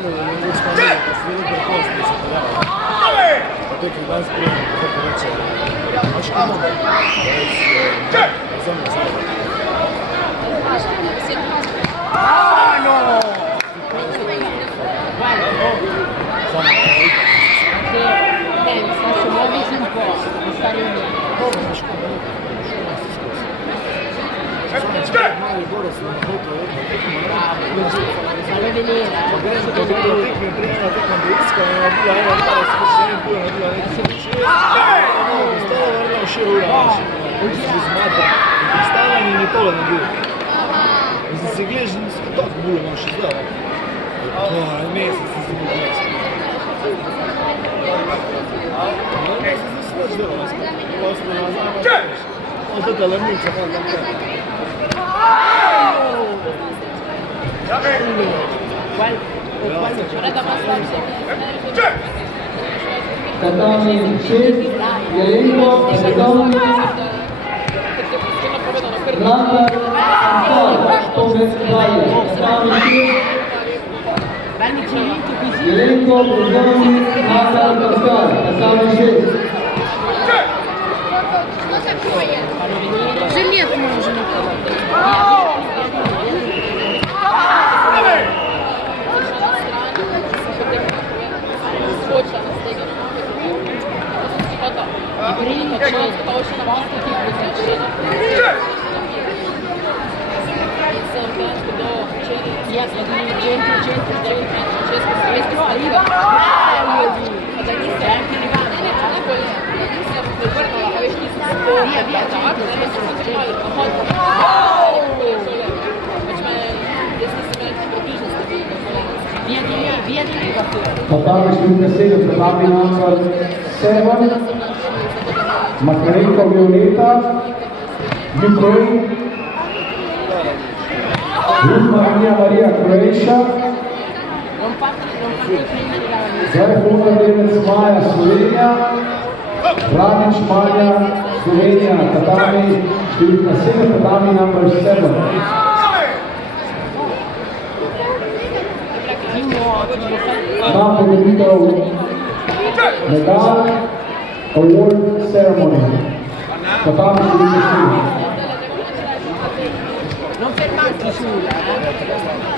devo spendere per posto di separare. Perché il base prima per c'è. Ma c'è un modo. Ah no! Guarda, faccio muoversi un po', stare in Fallo vedere, Если глядишь, не так было, но что да. Месяц, вот это ломится, Catani 6, Jelenko 7, Randa 5, Tomek 2, Catani 6, Jelenko Brzomi, Randa Pascal, Catani 6. Жилет можно. Catani 6, Catani number 7, Makarenko Violeta, Ukraine, Maria Croatia, Zajfuna Davis Maja Slovenija, Radić Maja Slovenija, Catani 7, Catani number 7. Na podelitev medal award ceremony. Catani 7. Non fermarti sulla,